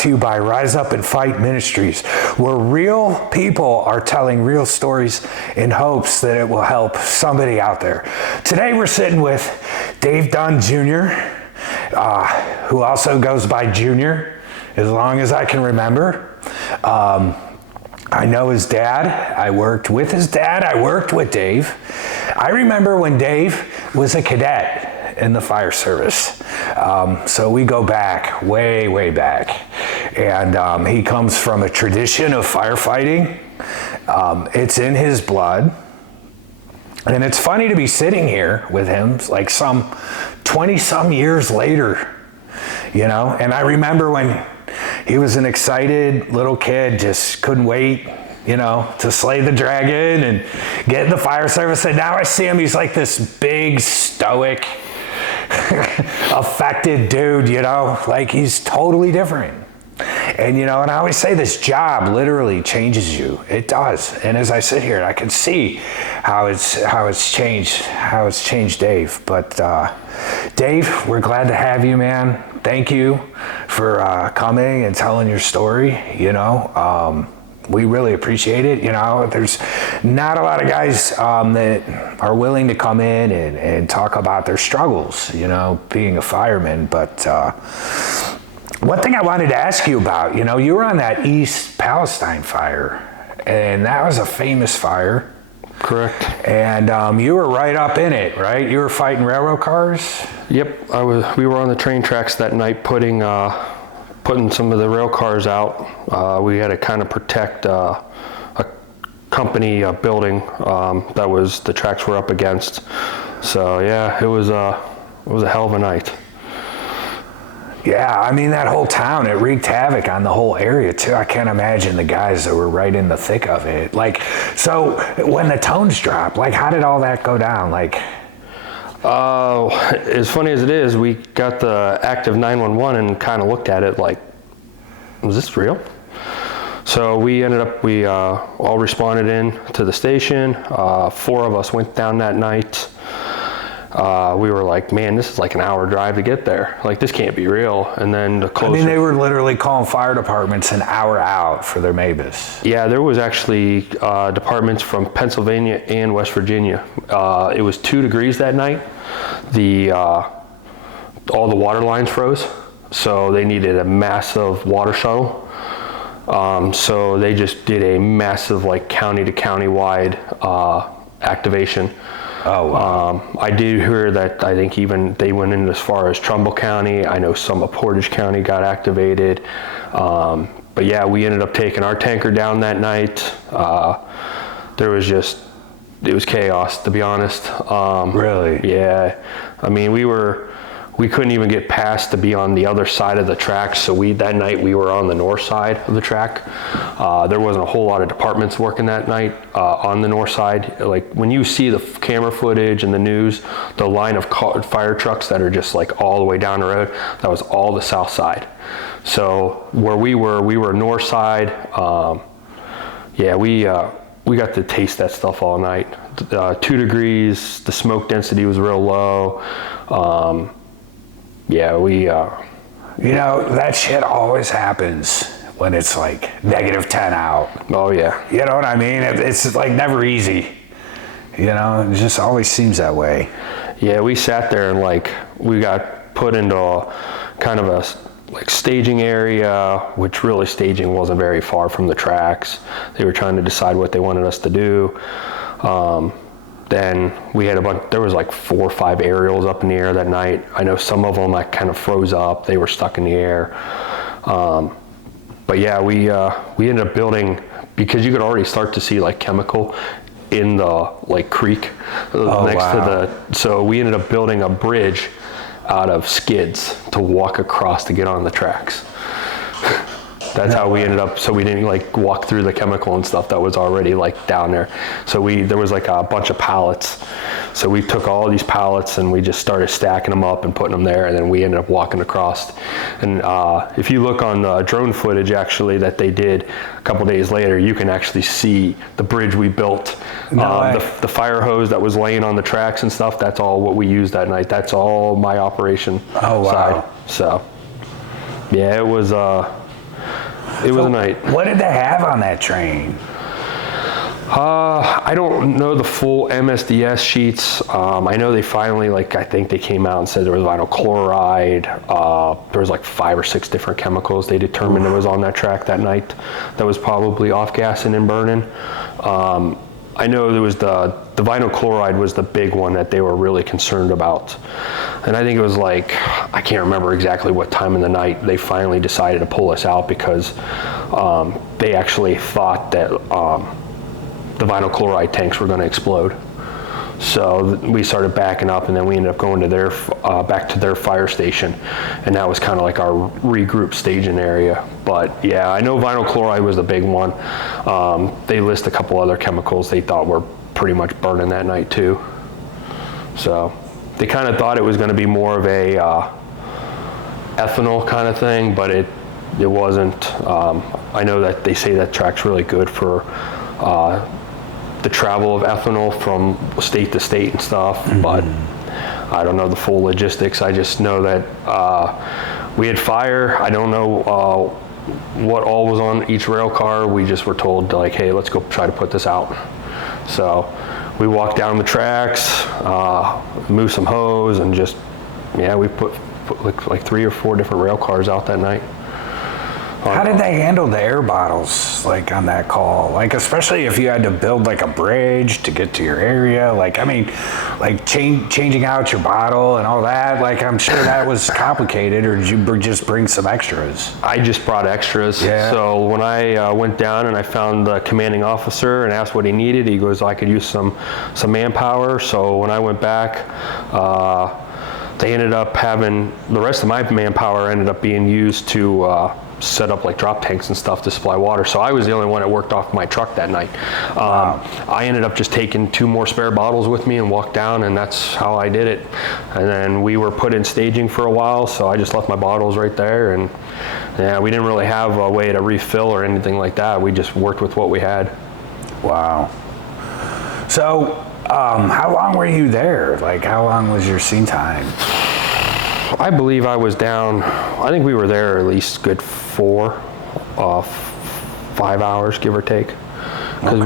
to you by Rise Up and Fight Ministries, where real people are telling real stories in hopes that it will help somebody out there. Today we're sitting with Dave Dunn Jr., who also goes by Junior, as long as I can remember. I know his dad. I worked with his dad. I worked with Dave. I remember when Dave was a cadet in the fire service. So we go back, way, way back. And he comes from a tradition of firefighting. It's in his blood. And it's funny to be sitting here with him like some 20-some years later, you know? And I remember when he was an excited little kid, just couldn't wait, you know, to slay the dragon and get in the fire service. And now I see him, he's like this big, stoic, affected dude, you know, like he's totally different. And, you know, and I always say this job literally changes you. It does. And as I sit here, I can see how it's changed Dave. But Dave, we're glad to have you, man. Thank you for coming and telling your story. You know, we really appreciate it. You know, there's not a lot of guys that are willing to come in and talk about their struggles, you know, being a fireman. But one thing I wanted to ask you about, you know, you were on that East Palestine fire, and that was a famous fire. Correct. And you were right up in it, right? You were fighting railroad cars? Yep, we were on the train tracks that night putting some of the rail cars out. We had to kind of protect a company building that was the tracks were up against. So yeah, it was a hell of a night. Yeah, I mean, that whole town, it wreaked havoc on the whole area, too. I can't imagine the guys that were right in the thick of it. Like, so when the tones dropped, like, how did all that go down? Like, as funny as it is, we got the active 911 and kind of looked at it like, was this real? So we all responded in to the station. 4 of us went down that night. We were like, man, this is like an hour drive to get there. Like, this can't be real. And then the closer... I mean, they were literally calling fire departments an hour out for their MABUs. Yeah, there was actually departments from Pennsylvania and West Virginia. It was 2 degrees that night. All the water lines froze, so they needed a massive water shuttle. So they just did a massive, like, county to county wide activation. Oh, wow. I did hear that I think even they went in as far as Trumbull County. I know some of Portage County got activated. But yeah, we ended up taking our tanker down that night. It was chaos, to be honest. Really? Yeah. I mean, we couldn't even get past to be on the other side of the track. So that night we were on the north side of the track. There wasn't a whole lot of departments working that night on the north side. Like, when you see the camera footage and the news, the line of fire trucks that are just like all the way down the road, that was all the south side. So where we were north side. Yeah, we got to taste that stuff all night. 2 degrees, the smoke density was real low. Yeah, you know, that shit always happens when it's like -10 out. Oh, yeah. You know what I mean? It's like never easy. You know, it just always seems that way. Yeah, we sat there and like, we got put into kind of a like staging area, which really staging wasn't very far from the tracks. They were trying to decide what they wanted us to do. Then we had there was like 4 or 5 aerials up in the air that night. I know some of them like kind of froze up. They were stuck in the air. But yeah, we ended up building, because you could already start to see like chemical in the like creek next to so we ended up building a bridge out of skids to walk across to get on the tracks. That's how we ended up, so we didn't like walk through the chemical and stuff that was already like down there. So there was like a bunch of pallets. So we took all these pallets and we just started stacking them up and putting them there, and then we ended up walking across. And if you look on the drone footage actually that they did a couple days later, you can actually see the bridge we built. The fire hose that was laying on the tracks and stuff, that's all what we used that night. That's all my operation side. So yeah, it was It was a night. What did they have on that train? I don't know the full MSDS sheets. I know they finally, I think they came out and said there was vinyl chloride. There was 5 or 6 different chemicals they determined was on that track that night that was probably off-gassing and burning. I know there was the vinyl chloride was the big one that they were really concerned about. And I think it was I can't remember exactly what time of the night they finally decided to pull us out because they actually thought that the vinyl chloride tanks were going to explode. So we started backing up, and then we ended up going to back to their fire station, and that was kind of our regroup staging area. But yeah, I know vinyl chloride was the big one. They list a couple other chemicals they thought were pretty much burning that night too. So they kind of thought it was going to be more of a ethanol kind of thing, but it wasn't. I know that they say that track's really good for the travel of ethanol from state to state and stuff, but I don't know the full logistics. I just know that we had fire. I don't know what all was on each rail car. We just were told hey, let's go try to put this out. So we walked down the tracks, moved some hose, and just, we put 3 or 4 different rail cars out that night. How did they handle the air bottles, on that call? Especially if you had to build a bridge to get to your area. Changing out your bottle and all that. I'm sure that was complicated. Or did you just bring some extras? I just brought extras. Yeah. So when I went down and I found the commanding officer and asked what he needed, he goes, I could use some manpower. So when I went back, they ended up having the rest of my manpower ended up being used to set up drop tanks and stuff to supply water. So I was the only one that worked off my truck that night. Wow. I ended up just taking 2 more spare bottles with me and walked down, and that's how I did it. And then we were put in staging for a while, so I just left my bottles right there, and we didn't really have a way to refill or anything like that. We just worked with what we had. Wow. So how long were you there? How long was your scene time? I believe I was down, I think we were there at least good 4, 5 hours, give or take. Because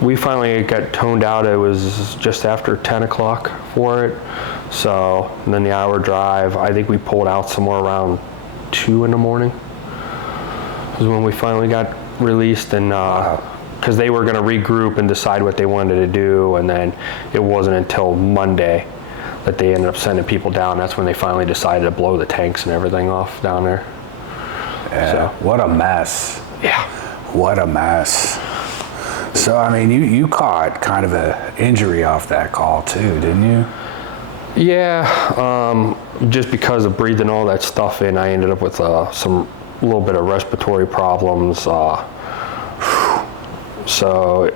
we finally got toned out, it was just after 10 o'clock for it. So, and then the hour drive, I think we pulled out somewhere around 2 in the morning. Was when we finally got released, and because they were gonna regroup and decide what they wanted to do, and then it wasn't until Monday that they ended up sending people down. That's when they finally decided to blow the tanks and everything off down there. Yeah, So. What a mess. Yeah. What a mess. So, you caught kind of an injury off that call too, didn't you? Yeah, just because of breathing all that stuff in, I ended up with some little bit of respiratory problems. So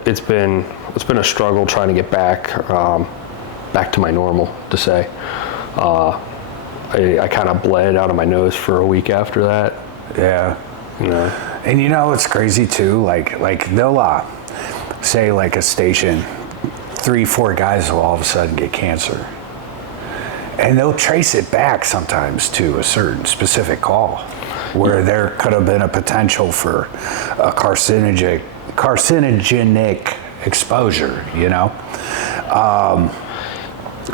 it's been a struggle trying to get back to my normal, to say. I kind of bled out of my nose for a week after that. Yeah. And it's crazy too, they'll say a station, 3-4 guys will all of a sudden get cancer. And they'll trace it back sometimes to a certain specific call where there could have been a potential for a carcinogenic exposure,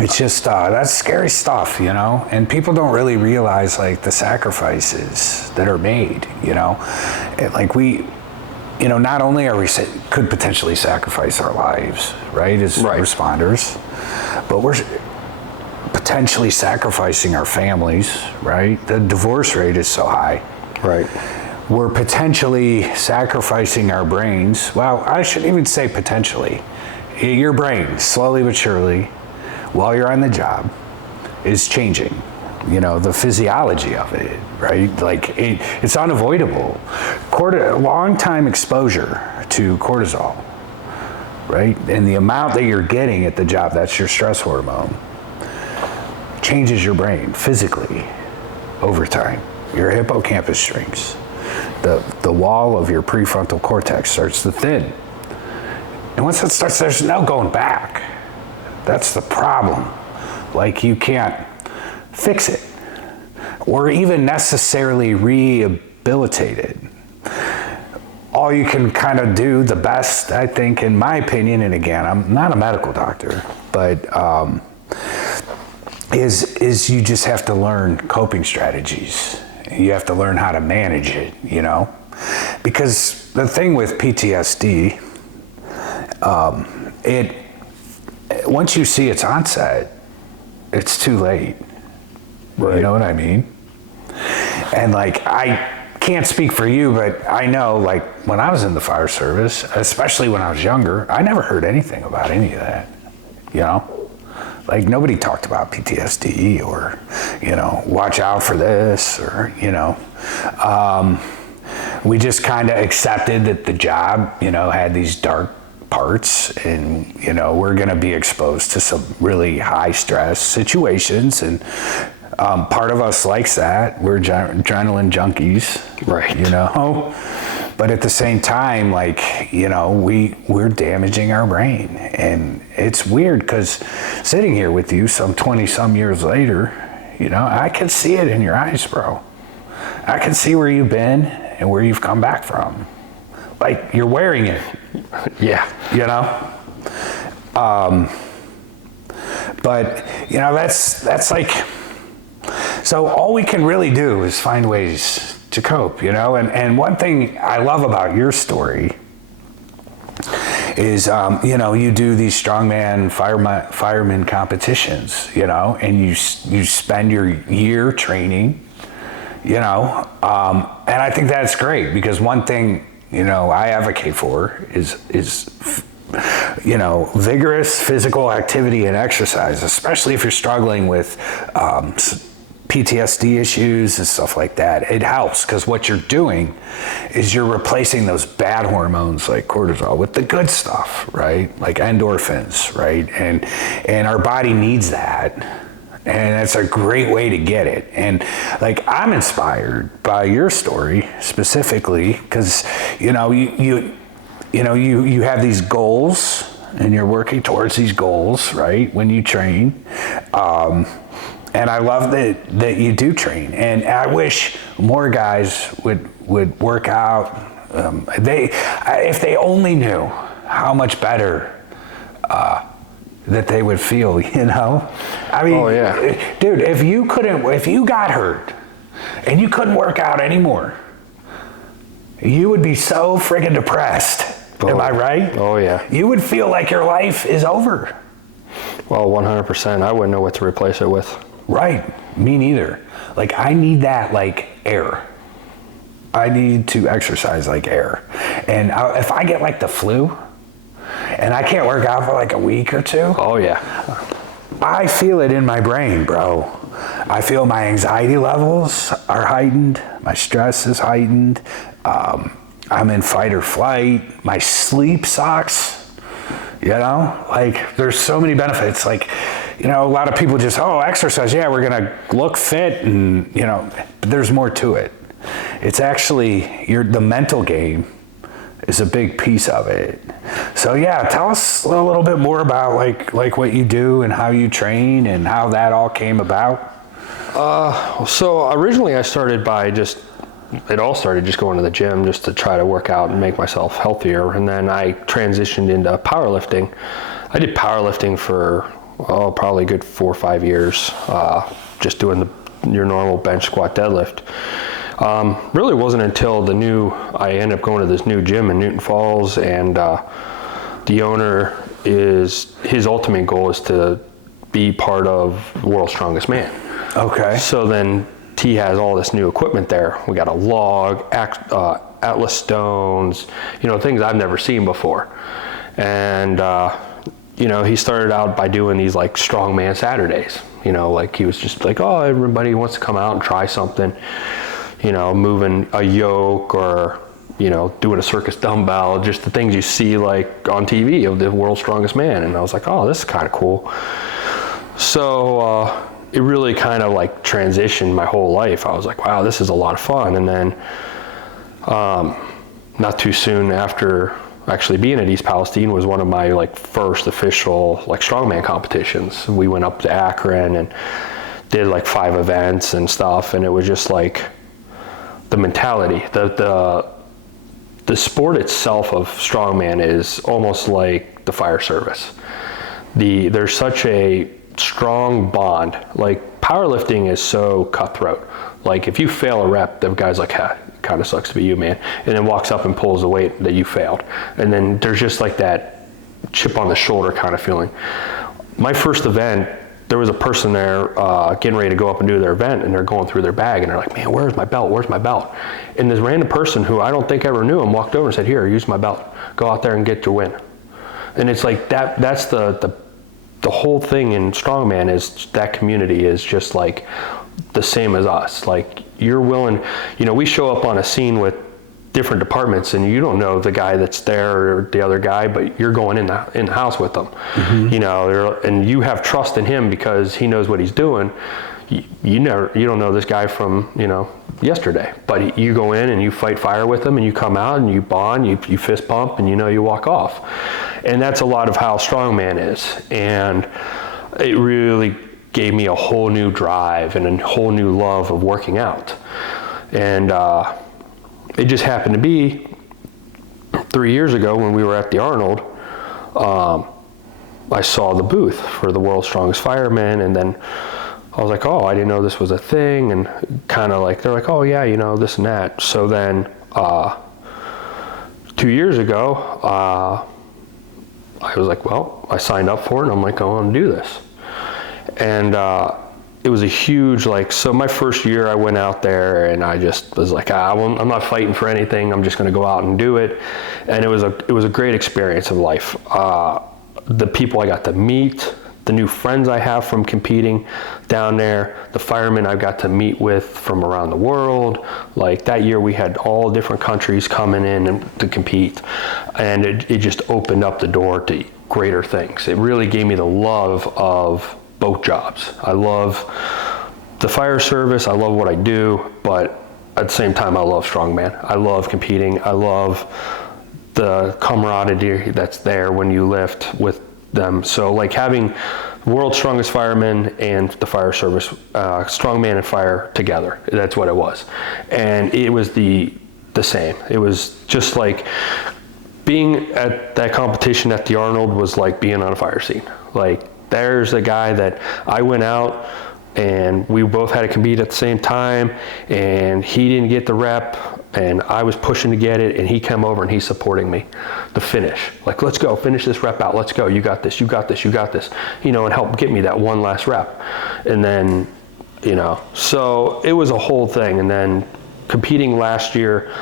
It's just, that's scary stuff, and people don't really realize the sacrifices that are made, not only are we could potentially sacrifice our lives, right, as responders, but we're potentially sacrificing our families, right? The divorce rate is so high. Right. We're potentially sacrificing our brains. Well, I shouldn't even say potentially. Your brain, slowly but surely, while you're on the job, is changing. The physiology of it, right? It's unavoidable. Long time exposure to cortisol, right? And the amount that you're getting at the job, that's your stress hormone, changes your brain physically over time. Your hippocampus shrinks. The wall of your prefrontal cortex starts to thin. And once it starts, there's no going back. That's the problem. You can't fix it or even necessarily rehabilitate it. all you can kind of do the best, I think, in my opinion, and again, I'm not a medical doctor, but is you just have to learn coping strategies. You have to learn how to manage it, you know? Because the thing with PTSD, once you see its onset, it's too late. Right. You know what I mean? And like, I can't speak for you, but I know, like, when I was in the fire service, especially when I was younger, I never heard anything about any of that, you know? Like, nobody talked about PTSD or, you know, watch out for this, or, you know. We just kind of accepted that the job, you know, had these dark parts, and, you know, we're going to be exposed to some really high stress situations, and part of us likes that. We're adrenaline junkies, right? You know, but at the same time, like, you know, we're damaging our brain, and it's weird because sitting here with you some 20 some years later, you know, I can see it in your eyes, bro. I can see where you've been and where you've come back from. Like, you're wearing it. Yeah. You know? But, you know, that's like, so all we can really do is find ways to cope, you know? And one thing I love about your story is, you know, you do these strongman fireman competitions, you know, and you spend your year training, you know, and I think that's great, because one thing, you know, I advocate for is you know, vigorous physical activity and exercise, especially if you're struggling with PTSD issues and stuff like that. It helps, because what you're doing is you're replacing those bad hormones like cortisol with the good stuff, right? Like endorphins, right? And our body needs that. And that's a great way to get it. And like, I'm inspired by your story specifically, because, you know, you have these goals, and you're working towards these goals, right? When you train. And I love that you do train. And I wish more guys would work out. If they only knew how much better that they would feel, you know? I mean, oh, yeah. Dude, if you got hurt and you couldn't work out anymore, you would be so friggin' depressed. Oh. Am I right? Oh, yeah. You would feel like your life is over. Well, 100%. I wouldn't know what to replace it with. Right. Me neither. Like, I need that like air. I need to exercise like air. And if I get like the flu and I can't work out for like a week or two. Oh, yeah. I feel it in my brain, bro. I feel my anxiety levels are heightened. My stress is heightened. I'm in fight or flight. My sleep sucks. You know, like, there's so many benefits. Like, you know, a lot of people just, exercise. Yeah, we're going to look fit, and, you know, but there's more to it. It's actually the mental game is a big piece of it. So yeah, tell us a little bit more about like what you do and how you train and how that all came about. So originally I started it all started just going to the gym just to try to work out and make myself healthier. And then I transitioned into powerlifting. I did powerlifting for, probably a good 4 or 5 years, just doing your normal bench, squat, deadlift. Really wasn't until I ended up going to this new gym in Newton Falls, and the owner his ultimate goal is to be part of World's Strongest Man. Okay. So then he has all this new equipment there. We got a log, Atlas stones, you know, things I've never seen before. And, you know, he started out by doing these like strongman Saturdays, you know, like he was just like, everybody wants to come out and try something, you know, moving a yoke or, you know, doing a circus dumbbell, just the things you see like on TV of the World's Strongest Man. And I was like, this is kind of cool. So, it really kind of like transitioned my whole life. I was like, wow, this is a lot of fun. And then not too soon after actually being at East Palestine was one of my like first official like strongman competitions. We went up to Akron and did like 5 events and stuff. And it was just like the mentality, the sport itself of strongman is almost like the fire service. There's such a strong bond. Like powerlifting is so cutthroat. Like if you fail a rep, the guy's like, kind of sucks to be you, man, and then walks up and pulls the weight that you failed. And then there's just like that chip on the shoulder kind of feeling. My first event, there was a person there getting ready to go up and do their event, and they're going through their bag, and they're like, man, where's my belt? Where's my belt? And this random person who I don't think ever knew him walked over and said, here, use my belt. Go out there and get your win. And it's like that's the whole thing in strongman is that community is just like the same as us. Like you're willing, we show up on a scene with different departments, and you don't know the guy that's there or the other guy, but you're going in the house with them. Mm-hmm. And you have trust in him because he knows what he's doing. You don't know this guy from yesterday, but you go in and you fight fire with him, and you come out and you bond, you fist bump, and you walk off. And that's a lot of how strongman is. And it really gave me a whole new drive and a whole new love of working out. And it just happened to be 3 years ago when we were at the Arnold, I saw the booth for the world's strongest fireman, and then I was like, oh, I didn't know this was a thing, and kind of like, they're like, oh yeah, this and that. So then 2 years ago, I was like, well, I signed up for it, and I'm like, I want to do this. And it was a huge, so my first year I went out there, and I just was like, I'm not fighting for anything, I'm just going to go out and do it. And it was a great experience of life. The people I got to meet, the new friends I have from competing down there, the firemen I got to meet with from around the world. Like that year we had all different countries coming in to compete, and it just opened up the door to greater things. It really gave me the love of both jobs. I love the fire service, I love what I do, but at the same time I love strongman. I love competing, I love the camaraderie that's there when you lift with them. So like having world's strongest fireman and the fire service, strongman and fire together, that's what it was. And it was the same. It was just like being at that competition at the Arnold was like being on a fire scene. Like there's a guy that I went out and we both had to compete at the same time, and he didn't get the rep, and I was pushing to get it, and he came over and he's supporting me to finish. Like, let's go, finish this rep out, let's go, you got this, you got this, you got this, and help get me that one last rep. And then, so it was a whole thing. And then competing last year,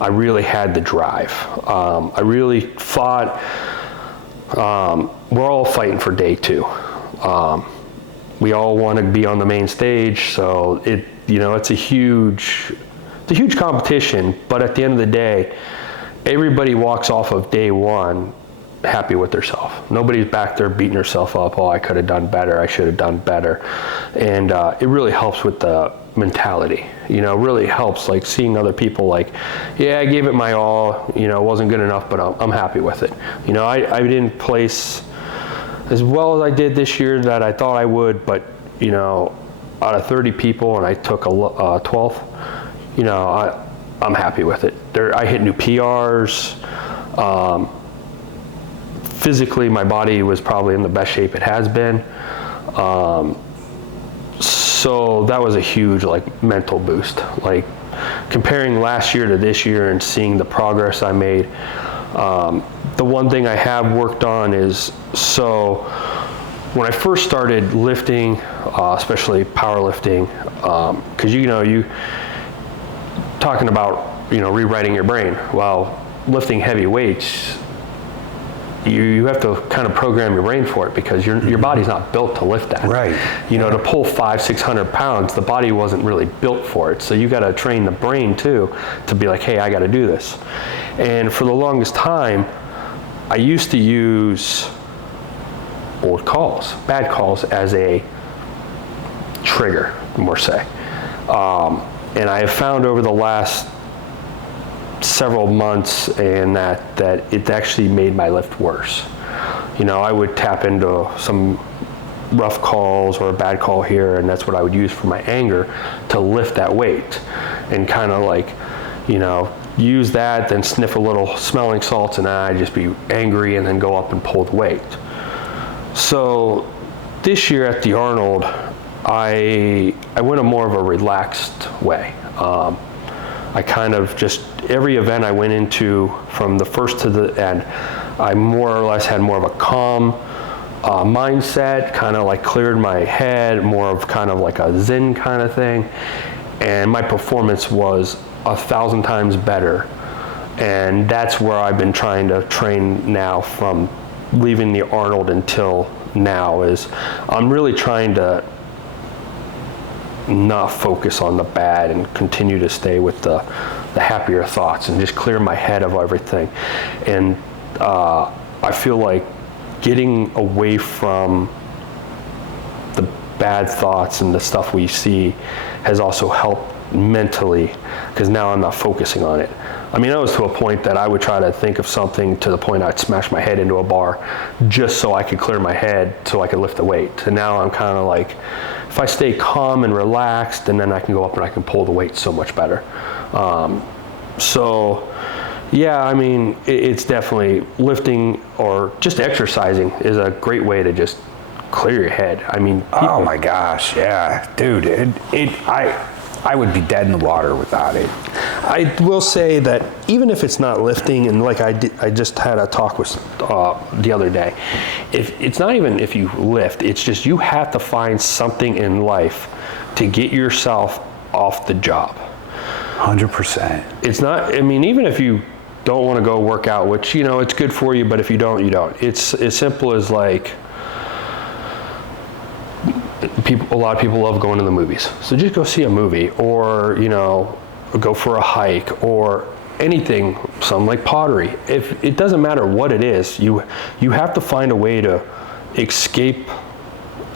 I really had the drive. I really fought, we're all fighting for day two. We all want to be on the main stage, so it's a huge competition, but at the end of the day, everybody walks off of day one happy with themselves. Nobody's back there beating herself up, oh, I could have done better, I should have done better. And it really helps with the mentality, really helps, like seeing other people like, yeah, I gave it my all, it wasn't good enough, but I'm happy with it. I didn't place as well as I did this year that I thought I would, but out of 30 people and I took a 12th, I'm happy with it. I hit new PRs. Physically, my body was probably in the best shape it has been. So that was a huge mental boost. Like comparing last year to this year and seeing the progress I made. The one thing I have worked on is, so when I first started lifting, especially powerlifting, because you talking about rewriting your brain. Well, lifting heavy weights, you have to kind of program your brain for it because your body's not built to lift that. Right. To pull 500-600 pounds, the body wasn't really built for it. So you got to train the brain too to be like, hey, I got to do this. And for the longest time, I used to use bad calls as a trigger, more say. And I have found over the last several months and that it actually made my lift worse. I would tap into some rough calls or a bad call here, and that's what I would use for my anger to lift that weight and kind of use that, then sniff a little smelling salts, and then I'd just be angry and then go up and pull the weight. So this year at the Arnold, I went a more of a relaxed way. I kind of just, every event I went into from the first to the end, I more or less had more of a calm mindset, kind of like cleared my head, more of kind of like a Zen kind of thing. And my performance was 1,000 times better. And that's where I've been trying to train now from leaving the Arnold until now, is I'm really trying to not focus on the bad and continue to stay with the happier thoughts and just clear my head of everything. And I feel like getting away from the bad thoughts and the stuff we see has also helped mentally, because now I'm not focusing on it. I mean, I was to a point that I would try to think of something to the point I'd smash my head into a bar just so I could clear my head so I could lift the weight. And now I'm kind of like, if I stay calm and relaxed, and then I can go up and I can pull the weight so much better. So yeah, I mean, it's definitely lifting or just exercising is a great way to just clear your head. I mean, oh my gosh, yeah, dude, I would be dead in the water without it. I will say that even if it's not lifting, and like I just had a talk with the other day, if it's not even if you lift, it's just you have to find something in life to get yourself off the job. 100%. It's not, I mean, even if you don't want to go work out, which, you know, it's good for you, but if you don't, you don't. It's as simple as like, a lot of people love going to the movies. So just go see a movie, or, you know, go for a hike, or anything, something like pottery. If it doesn't matter what it is, you have to find a way to escape.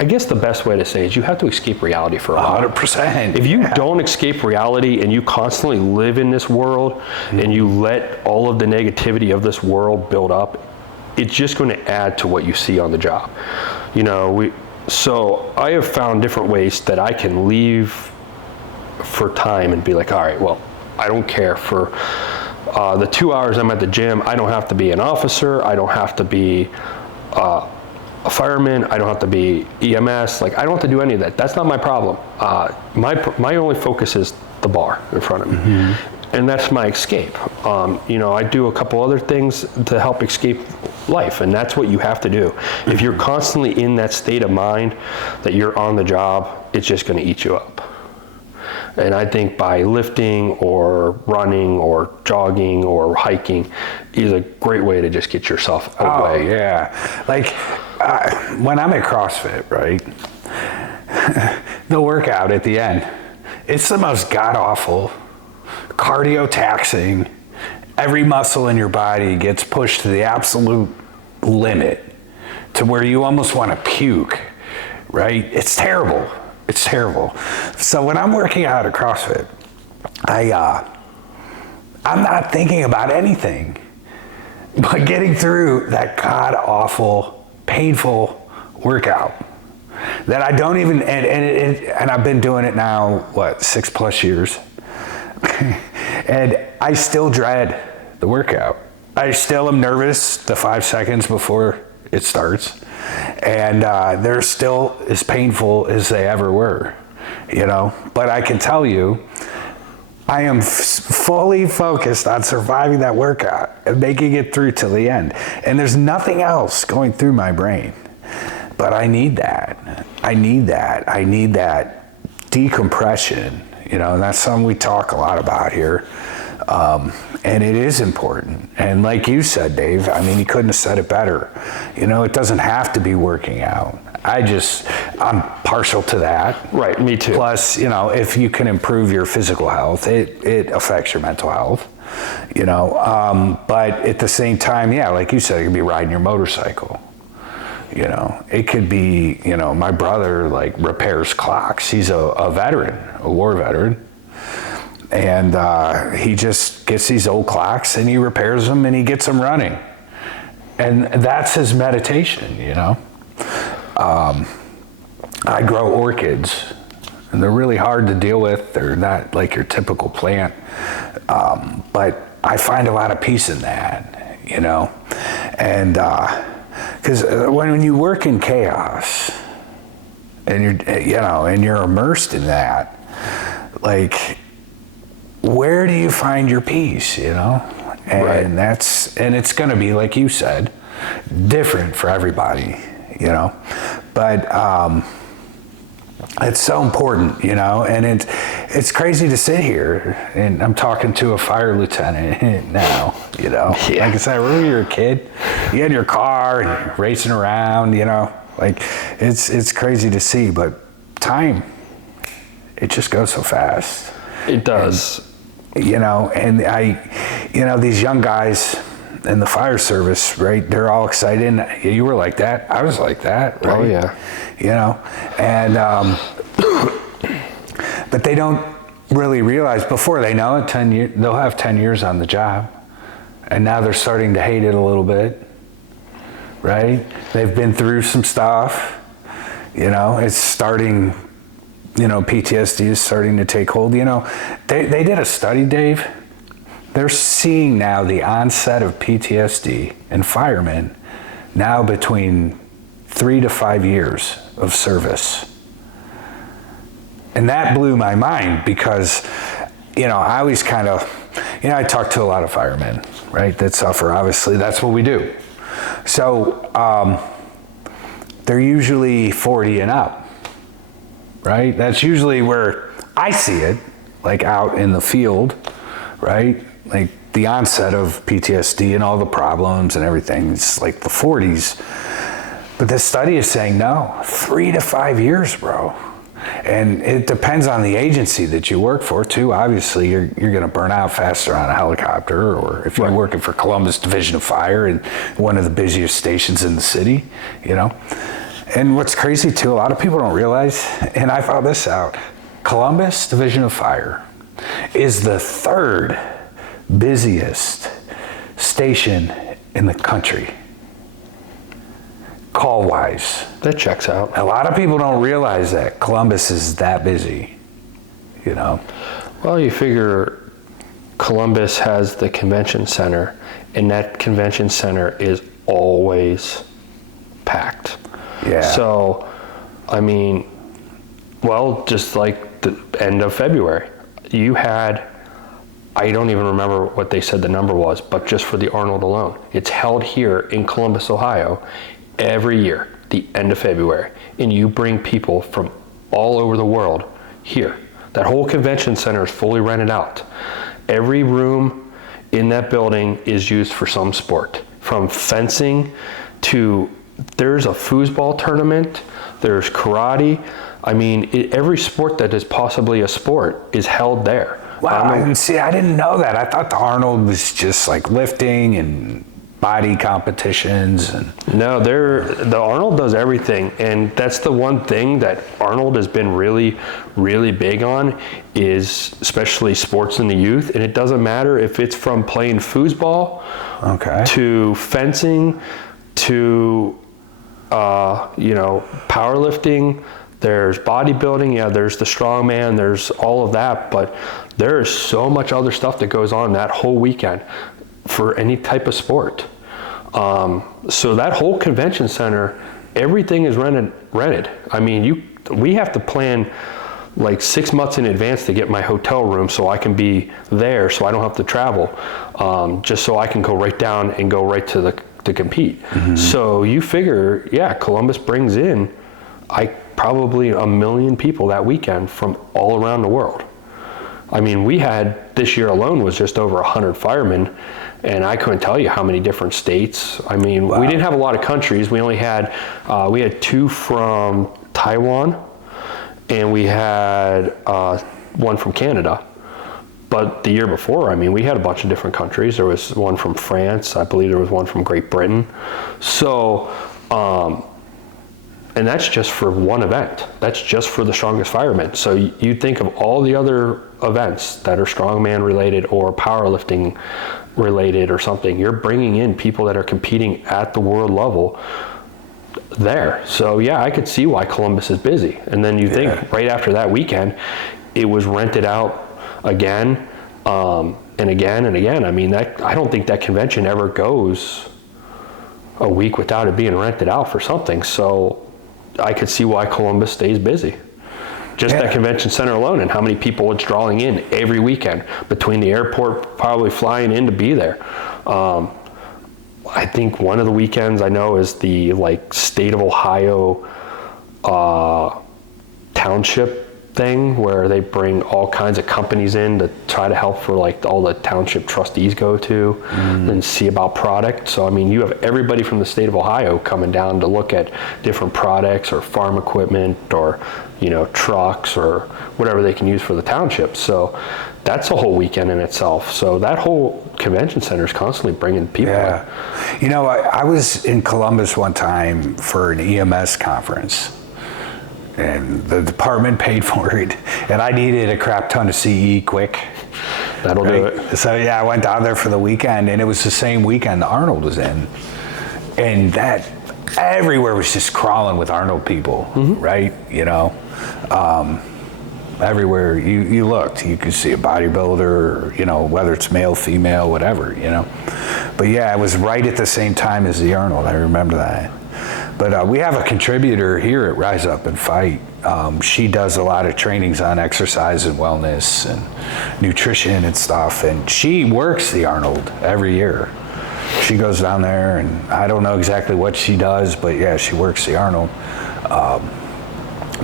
I guess the best way to say is you have to escape reality for a while. 100%. If you don't escape reality and you constantly live in this world, and you let all of the negativity of this world build up, it's just going to add to what you see on the job. You know, so I have found different ways that I can leave for time and be like, all right, well, I don't care for the 2 hours I'm at the gym. I don't have to be an officer. I don't have to be a fireman. I don't have to be EMS. Like, I don't have to do any of that. That's not my problem. My only focus is the bar in front of me. Mm-hmm. And that's my escape. You know, I do a couple other things to help escape life, and that's what you have to do. If you're constantly in that state of mind that you're on the job, it's just going to eat you up. And I think by lifting or running or jogging or hiking is a great way to just get yourself away. Oh, yeah. Like, when I'm at CrossFit, right, the workout at the end, it's the most god-awful, cardio taxing. Every muscle in your body gets pushed to the absolute limit to where you almost want to puke, right? It's terrible. It's terrible. So when I'm working out at CrossFit, I'm not thinking about anything but getting through that god-awful, painful workout that I don't even, and I've been doing it now, 6+ years. And I still dread the workout. I still am nervous the 5 seconds before it starts. And they're still as painful as they ever were, you know. But I can tell you, I am fully focused on surviving that workout and making it through till the end. And there's nothing else going through my brain. But I need that. I need that decompression. You know, and that's something we talk a lot about here. And it is important. And like you said, Dave, I mean, you couldn't have said it better. You know, it doesn't have to be working out. I'm partial to that. Right, me too. Plus, you know, if you can improve your physical health, it affects your mental health, you know. But at the same time, yeah, like you said, you could be riding your motorcycle. You know, it could be, you know, my brother like repairs clocks. He's a veteran, a war veteran. And he just gets these old clocks and he repairs them and he gets them running. And that's his meditation, you know. I grow orchids and they're really hard to deal with. They're not like your typical plant. But I find a lot of peace in that, you know, and because when you work in chaos and you're immersed in that, like, where do you find your peace, you know? And it's going to be, like you said, different for everybody, you know, but it's so important, you know, and it's crazy to sit here, and I'm talking to a fire lieutenant now, you know. Yeah. Like I said, when you were a kid, you had your car and you're racing around, you know, like it's crazy to see, but time, it just goes so fast. It does. And, you know, and these young guys in the fire service, right? They're all excited. And you were like that. I was like that, right? Oh, yeah. You know, and but they don't really realize before they know it, 10 years, they'll have 10 years on the job, and now they're starting to hate it a little bit, right? They've been through some stuff, you know. It's starting, you know, PTSD is starting to take hold. You know, they did a study, Dave. They're seeing now the onset of PTSD in firemen now between 3 to 5 years of service. And that blew my mind because, you know, I always kind of, you know, I talk to a lot of firemen, right, that suffer. Obviously, that's what we do. So they're usually 40 and up, right? That's usually where I see it, like out in the field, right? Like the onset of PTSD and all the problems and everything. It's like the 40s. But this study is saying, no, 3 to 5 years, bro. And it depends on the agency that you work for, too. Obviously, you're going to burn out faster on a helicopter, or if you're working for Columbus Division of Fire and one of the busiest stations in the city, you know. And what's crazy, too, a lot of people don't realize, and I found this out, Columbus Division of Fire is the 3rd busiest station in the country, call-wise. That checks out. A lot of people don't realize that Columbus is that busy, you know. Well, you figure Columbus has the convention center, and that convention center is always packed. Yeah. So, I mean, well, just like the end of February, you had, I don't even remember what they said the number was, but just for the Arnold alone, it's held here in Columbus, Ohio, every year, the end of February. And you bring people from all over the world here. That whole convention center is fully rented out. Every room in that building is used for some sport, from fencing to, there's a foosball tournament, there's karate. I mean, every sport that is possibly a sport is held there. Wow, I didn't know that. I thought the Arnold was just like lifting and body competitions. And no, the Arnold does everything, and that's the one thing that Arnold has been really, really big on, is especially sports in the youth. And it doesn't matter if it's from playing foosball, to fencing, to powerlifting. There's bodybuilding, yeah, there's the strongman, there's all of that, but there is so much other stuff that goes on that whole weekend for any type of sport. So that whole convention center, everything is rented. I mean, we have to plan like 6 months in advance to get my hotel room so I can be there, so I don't have to travel, just so I can go right down and go right to compete. Mm-hmm. So you figure, yeah, Columbus brings in probably 1 million people that weekend from all around the world. I mean, we had, this year alone was just over 100 firemen, and I couldn't tell you how many different states. I mean, wow. We didn't have a lot of countries. We only had, we had 2 from Taiwan, and we had 1 from Canada. But the year before, I mean, we had a bunch of different countries. There was 1 from France. I believe there was 1 from Great Britain. So, and that's just for one event. That's just for the strongest firemen. So you think of all the other events that are strongman related or powerlifting related or something, you're bringing in people that are competing at the world level there. So yeah, I could see why Columbus is busy. And then you think right after that weekend, it was rented out again. And again, I mean, I don't think that convention ever goes a week without it being rented out for something. So I could see why Columbus stays busy. Just that convention center alone, and how many people it's drawing in every weekend between the airport, probably flying in to be there. I think one of the weekends I know is the state of Ohio township thing, where they bring all kinds of companies in to try to help for all the township trustees go to and see about product. So I mean, you have everybody from the state of Ohio coming down to look at different products or farm equipment or trucks or whatever they can use for the township. So that's a whole weekend in itself. So that whole convention center is constantly bringing people in. I was in Columbus one time for an EMS conference, and the department paid for it, and I needed a crap ton of CE quick. That'll do it. So I went down there for the weekend, and it was the same weekend Arnold was in, and that everywhere was just crawling with Arnold people, right? Everywhere you looked, you could see a bodybuilder, or, whether it's male, female, whatever, But yeah, it was right at the same time as the Arnold. I remember that. But we have a contributor here at Rise Up and Fight. She does a lot of trainings on exercise and wellness and nutrition and stuff. And she works the Arnold every year. She goes down there, and I don't know exactly what she does, but yeah, she works the Arnold.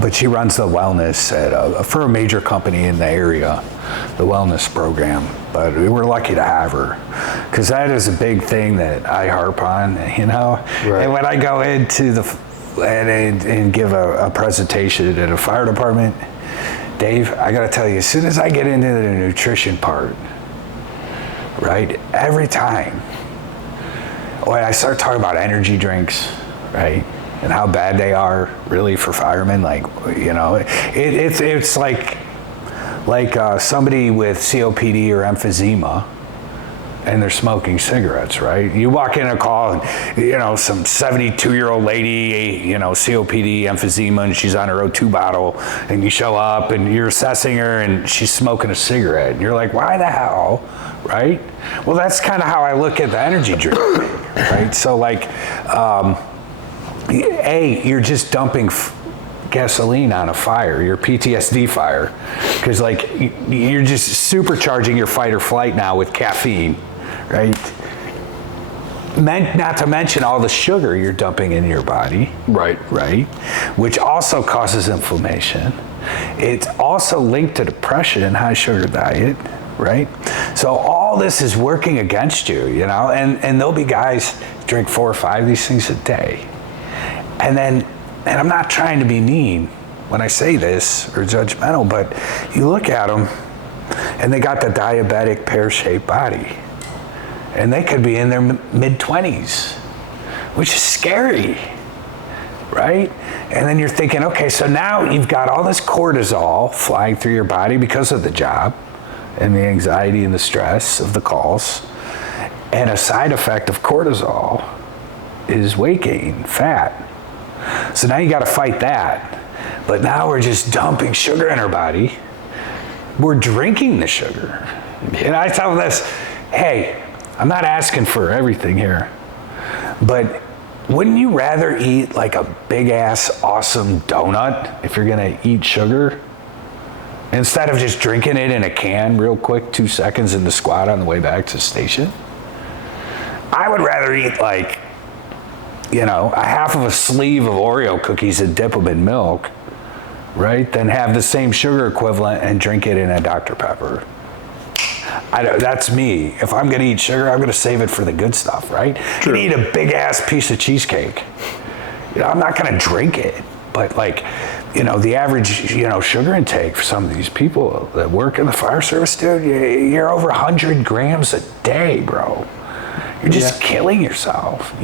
But she runs the wellness for a major company in the area, the wellness program. But we're lucky to have her, because that is a big thing that I harp on, Right. And when I go into and give a presentation at a fire department, Dave, I got to tell you, as soon as I get into the nutrition part, right, every time, when I start talking about energy drinks, right, and how bad they are really for firemen, it's like somebody with COPD or emphysema, and they're smoking cigarettes, right? You walk in a call, and some 72-year-old lady, COPD, emphysema, and she's on her O2 bottle, and you show up and you're assessing her, and she's smoking a cigarette, and you're like, why the hell, right? Well, that's kind of how I look at the energy drink, right? So you're just dumping gasoline on a fire, your PTSD fire, because you're just supercharging your fight or flight now with caffeine, right? Not to mention all the sugar you're dumping in your body, right, which also causes inflammation. It's also linked to depression and high sugar diet, right? So all this is working against you, and there'll be guys drink 4 or 5 of these things a day. And I'm not trying to be mean when I say this or judgmental, but you look at them and they got the diabetic pear-shaped body, and they could be in their mid-20s, which is scary, right? And then you're thinking, okay, so now you've got all this cortisol flying through your body because of the job and the anxiety and the stress of the calls, and a side effect of cortisol is weight gain, fat. So now you got to fight that. But now we're just dumping sugar in our body. We're drinking the sugar. And I tell them this, hey, I'm not asking for everything here, but wouldn't you rather eat a big ass awesome donut if you're going to eat sugar, instead of just drinking it in a can real quick, 2 seconds in the squat on the way back to the station? I would rather eat a half of a sleeve of Oreo cookies and dip them in milk, right, than have the same sugar equivalent and drink it in a Dr. Pepper. That's me. If I'm going to eat sugar, I'm going to save it for the good stuff, right? True. You eat a big ass piece of cheesecake. I'm not going to drink it, but the average, sugar intake for some of these people that work in the fire service, dude, you're over 100 grams a day, bro. You're just killing yourself,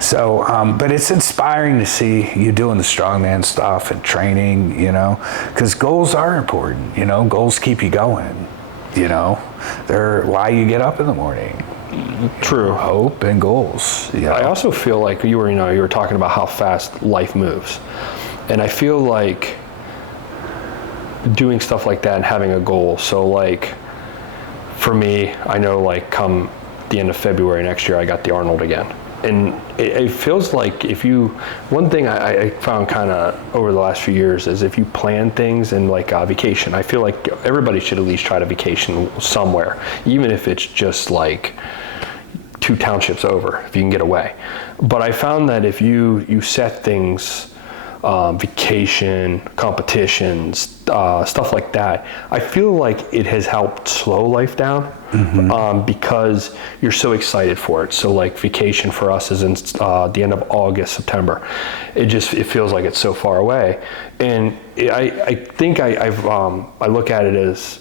So, but it's inspiring to see you doing the strongman stuff and training, because goals are important, goals keep you going, they're why you get up in the morning. True. Hope and goals. I also feel like you were talking about how fast life moves. And I feel like doing stuff like that and having a goal. So for me, I know like come the end of February next year, I got the Arnold again. And it feels like one thing I found kind of over the last few years is if you plan things and like a vacation, I feel like everybody should at least try to vacation somewhere, even if it's just like 2 townships over, if you can get away. But I found that if you set things, vacation, competitions, stuff like that, I feel like it has helped slow life down. Because you're so excited for it. So like vacation for us is in the end of August, September. It feels like it's so far away. And I think I look at it as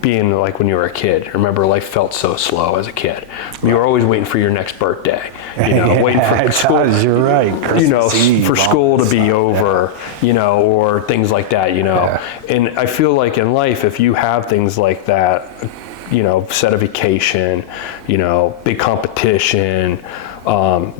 being like when you were a kid. Remember, life felt so slow as a kid. You were always waiting for your next birthday, waiting for school. You're right. For school to be over, or things like that, And I feel like in life, if you have things like that, set a vacation, big competition,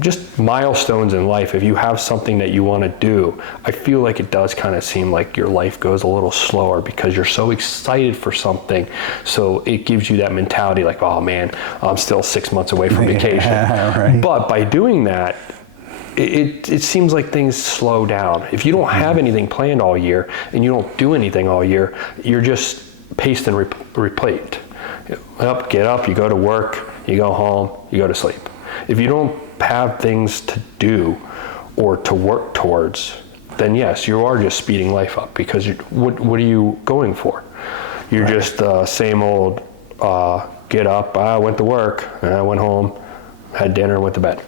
just milestones in life. If you have something that you want to do, I feel like it does kind of seem like your life goes a little slower because you're so excited for something. So it gives you that mentality like, oh man, I'm still 6 months away from vacation. Right. But by doing that, it seems like things slow down. If you don't have anything planned all year and you don't do anything all year, you're just paced and replete. Get up, you go to work, you go home, you go to sleep. If you don't have things to do or to work towards, then yes, you are just speeding life up because what are you going for? You're just same old, get up, I went to work, and I went home, had dinner, went to bed.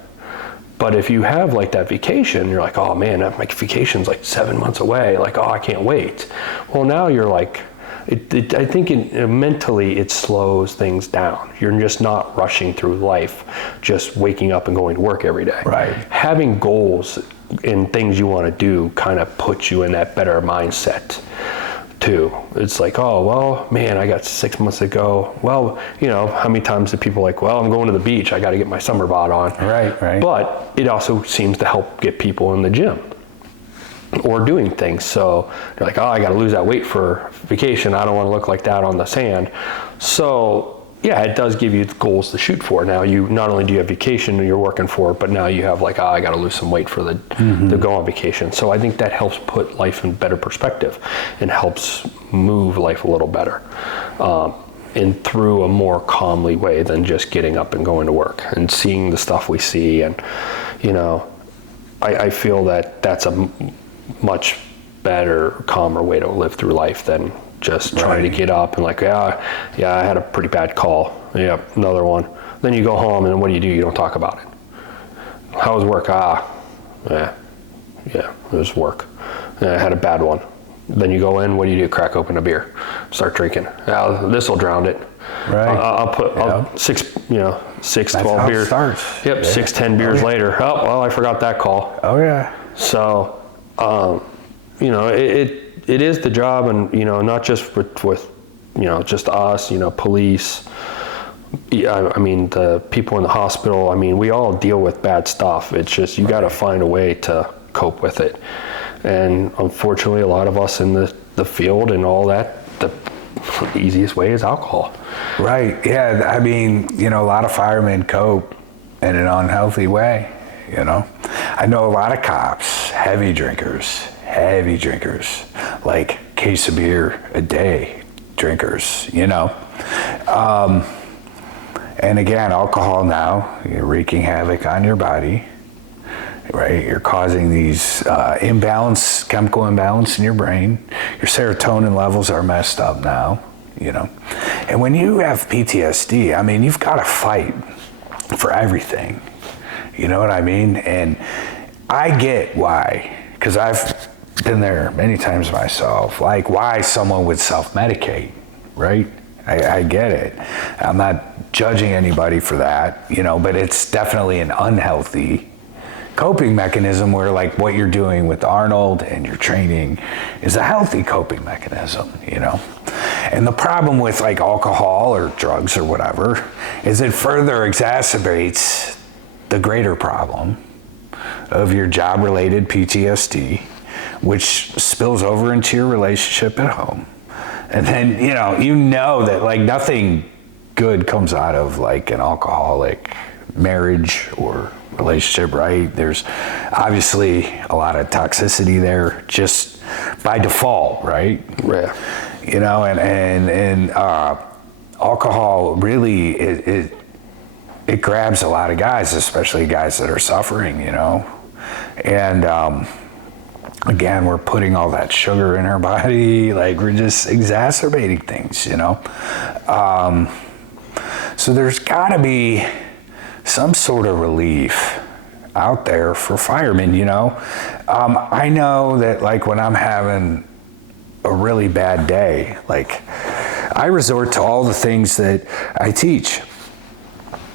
But if you have like that vacation, you're like, oh man, my vacation's like 7 months away, like, oh, I can't wait. Well, now you're like, I think mentally it slows things down. You're just not rushing through life, just waking up and going to work every day. Right. Having goals and things you want to do kind of puts you in that better mindset too. It's like, oh, well, man, I got 6 months to go. Well, how many times do people like, well, I'm going to the beach, I got to get my summer bod on. Right. But it also seems to help get people in the gym or doing things. So they're like, oh, I got to lose that weight for vacation. I don't want to look like that on the sand. So yeah, it does give you goals to shoot for. Now you not only do you have vacation you're working for, but now you have like, oh, I got to lose some weight for the go on vacation. So I think that helps put life in better perspective and helps move life a little better. And through a more calmly way than just getting up and going to work and seeing the stuff we see. And, I feel that that's a much better, calmer way to live through life than just trying to get up and like, yeah, I had a pretty bad call. Yeah, another one. Then you go home and what do? You don't talk about it. How was work? Yeah, it was work. I had a bad one. Then you go in, what do? Crack open a beer, start drinking. This will drown it. Right. I'll 6, 12 beers. Starts. Yep, 6, 10 beers later. Oh, well, I forgot that call. Oh yeah. So, it is the job, and not just with just us, police. I mean, the people in the hospital. I mean, we all deal with bad stuff. It's just you got to find a way to cope with it. And unfortunately, a lot of us in the field and all that, the easiest way is alcohol. Right. Yeah. I mean, a lot of firemen cope in an unhealthy way. I know a lot of cops, heavy drinkers, like case of beer a day drinkers, and again, alcohol now, you're wreaking havoc on your body, right? You're causing these chemical imbalance in your brain. Your serotonin levels are messed up now, and when you have PTSD, I mean, you've got to fight for everything. You know what I mean? And I get why, because I've been there many times myself, like why someone would self-medicate, right? I get it. I'm not judging anybody for that, but it's definitely an unhealthy coping mechanism where like what you're doing with Arnold and your training is a healthy coping mechanism, And the problem with like alcohol or drugs or whatever is it further exacerbates the greater problem of your job-related PTSD, which spills over into your relationship at home. And then, that like nothing good comes out of like an alcoholic marriage or relationship, right? There's obviously a lot of toxicity there just by default, right? Yeah. You know, and alcohol really, it grabs a lot of guys, especially guys that are suffering, you know. And again, we're putting all that sugar in our body, like we're just exacerbating things, you know. So there's gotta be some sort of relief out there for firemen, you know. I know that like when I'm having a really bad day, like I resort to all the things that I teach.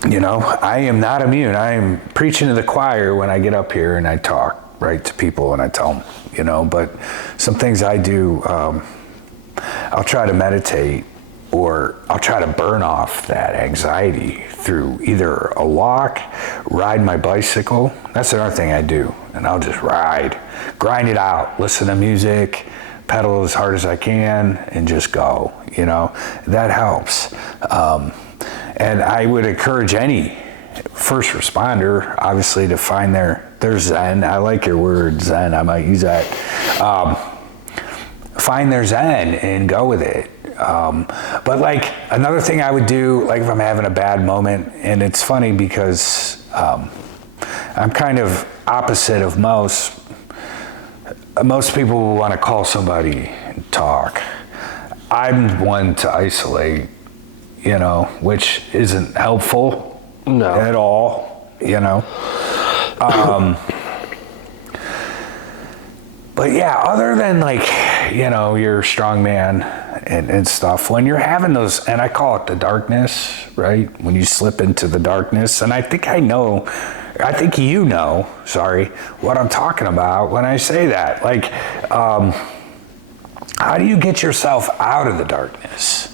You know, I am not immune. I am preaching to the choir when I get up here and I talk, right, to people and I tell them, you know, but some things I do, I'll try to meditate, or I'll try to burn off that anxiety through either a walk, ride my bicycle. That's another thing I do. And I'll just ride, grind it out, listen to music, pedal as hard as I can, and just go, you know. That helps. And I would encourage any first responder, obviously, to find their zen. I like your word, zen. I might use that. Find their zen and go with it. But like another thing I would do, like if I'm having a bad moment, and it's funny because I'm kind of opposite of most people will want to call somebody and talk. I'm one to isolate, you know, which isn't helpful at all, you know. But yeah, other than like, you know, you're a strong man and stuff, when you're having those, and I call it the darkness, right? When you slip into the darkness, and I think you know, what I'm talking about when I say that. Like, how do you get yourself out of the darkness,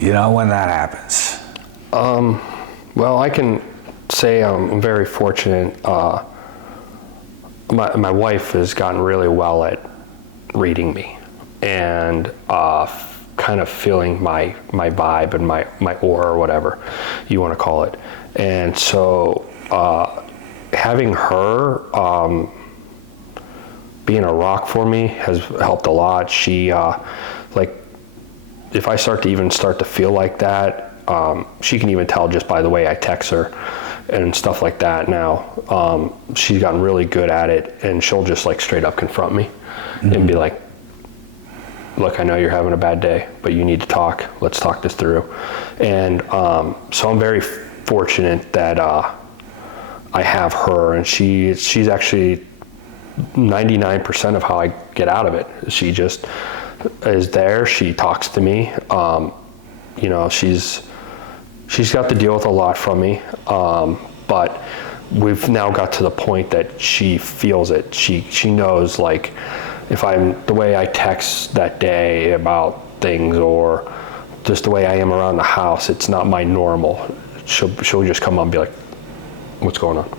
you know, when that happens? Well, I can say I'm very fortunate. My wife has gotten really well at reading me and kind of feeling my vibe and my aura, or whatever you want to call it. And so having her being a rock for me has helped a lot. She like if I start to feel like that, she can even tell just by the way I text her and stuff like that now. She's gotten really good at it, and she'll just like straight up confront me and be like, look, I know you're having a bad day, but you need to talk. Let's talk this through. And so I'm very fortunate that I have her, and she's actually 99% of how I get out of it. She just is there. She talks to me. You know, she's got to deal with a lot from me, but we've now got to the point that she feels it. She knows, like, if I'm the way I text that day about things, or just the way I am around the house, it's not my normal. She'll just come up and be like, what's going on?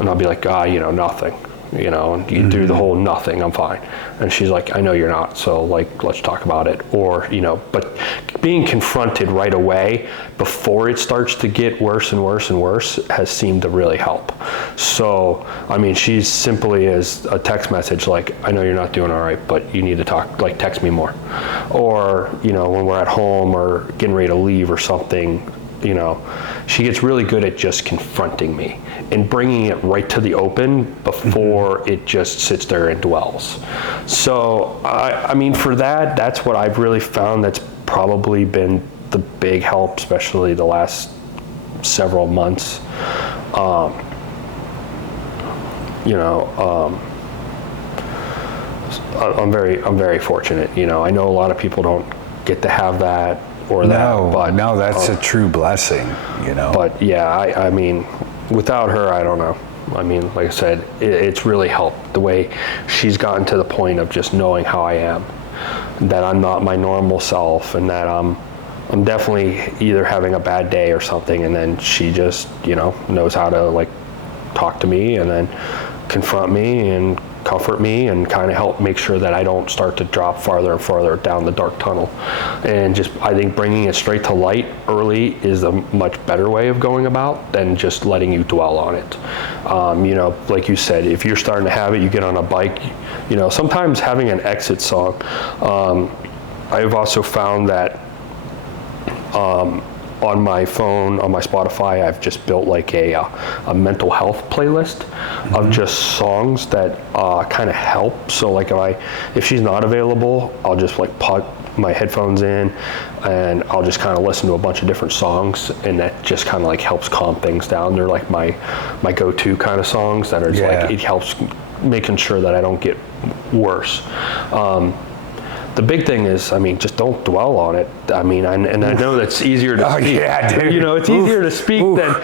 And I'll be like, you know, nothing. You know, and you do the whole nothing, I'm fine. And she's like, I know you're not, so like, let's talk about it. Or, you know, but being confronted right away before it starts to get worse and worse and worse has seemed to really help. So, I mean, she's simply as a text message, like, I know you're not doing all right, but you need to talk, like, text me more. Or, you know, when we're at home or getting ready to leave or something, you know, she gets really good at just confronting me and bringing it right to the open before it just sits there and dwells. So, I mean, for that's what I've really found that's probably been the big help, especially the last several months. You know, I'm very fortunate. You know, I know a lot of people don't get to have that or that, but no, that's a true blessing, you know. But yeah, I mean, without her, I don't know. I mean, like I said, it's really helped the way she's gotten to the point of just knowing how I am, that I'm not my normal self, and that I'm definitely either having a bad day or something, and then she just, you know, knows how to like talk to me and then confront me and comfort me and kind of help make sure that I don't start to drop farther and farther down the dark tunnel. And just, I think bringing it straight to light early is a much better way of going about than just letting you dwell on it. Like you said, if you're starting to have it, you get on a bike, sometimes having an exit song. I've also found that on my phone, on my Spotify, I've just built like a mental health playlist of just songs that kind of help. So like if she's not available, I'll just like put my headphones in and I'll just kind of listen to a bunch of different songs, and that just kind of like helps calm things down. They're like my go-to kind of songs that are just like, it helps making sure that I don't get worse. The big thing is, just don't dwell on it. I know that's easier to speak. Yeah, dude. It's easier to speak than,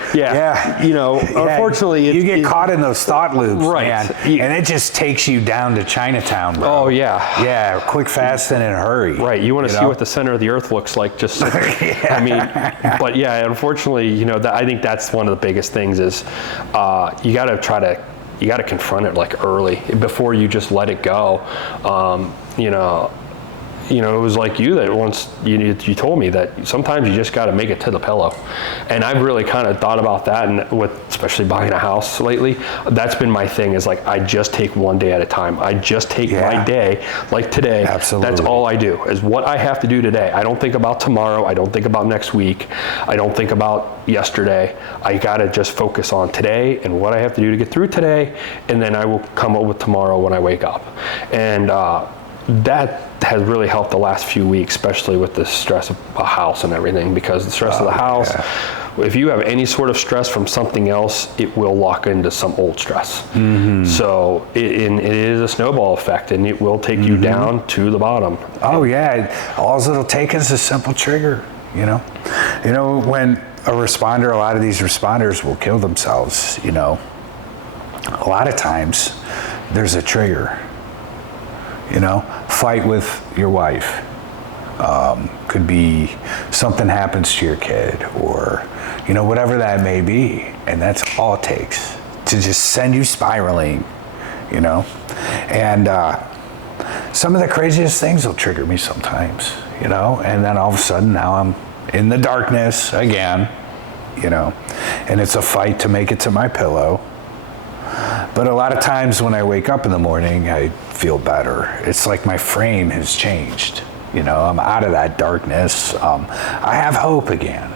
unfortunately. You get caught in those thought loops, right. Man. And it just takes you down to Chinatown, bro. Oh, yeah. Yeah, quick, fast, and in a hurry. Right, you want to see what the center of the earth looks like, but yeah, unfortunately, I think that's one of the biggest things is you got to confront it like early before you just let it go. It was like you that once you told me that sometimes you just got to make it to the pillow, and I've really kind of thought about that, and with especially buying a house lately, that's been my thing. Is like I just take one day at a time. I just take my day, like today. Absolutely. That's all I do is what I have to do today. I don't think about tomorrow. I don't think about next week. I don't think about yesterday. I got to just focus on today and what I have to do to get through today, and then I will come up with tomorrow when I wake up, and that has really helped the last few weeks, especially with the stress of a house and everything, because the stress of the house, if you have any sort of stress from something else, it will lock into some old stress. Mm-hmm. So it is a snowball effect, and it will take you down to the bottom. Oh yeah, all it'll take is a simple trigger, when a responder, a lot of these responders will kill themselves, a lot of times there's a trigger. Fight with your wife. Could be something happens to your kid, or, whatever that may be. And that's all it takes to just send you spiraling, And some of the craziest things will trigger me sometimes, and then all of a sudden now I'm in the darkness again, and it's a fight to make it to my pillow. But a lot of times when I wake up in the morning, I feel better. It's like my frame has changed. I'm out of that darkness. I have hope again,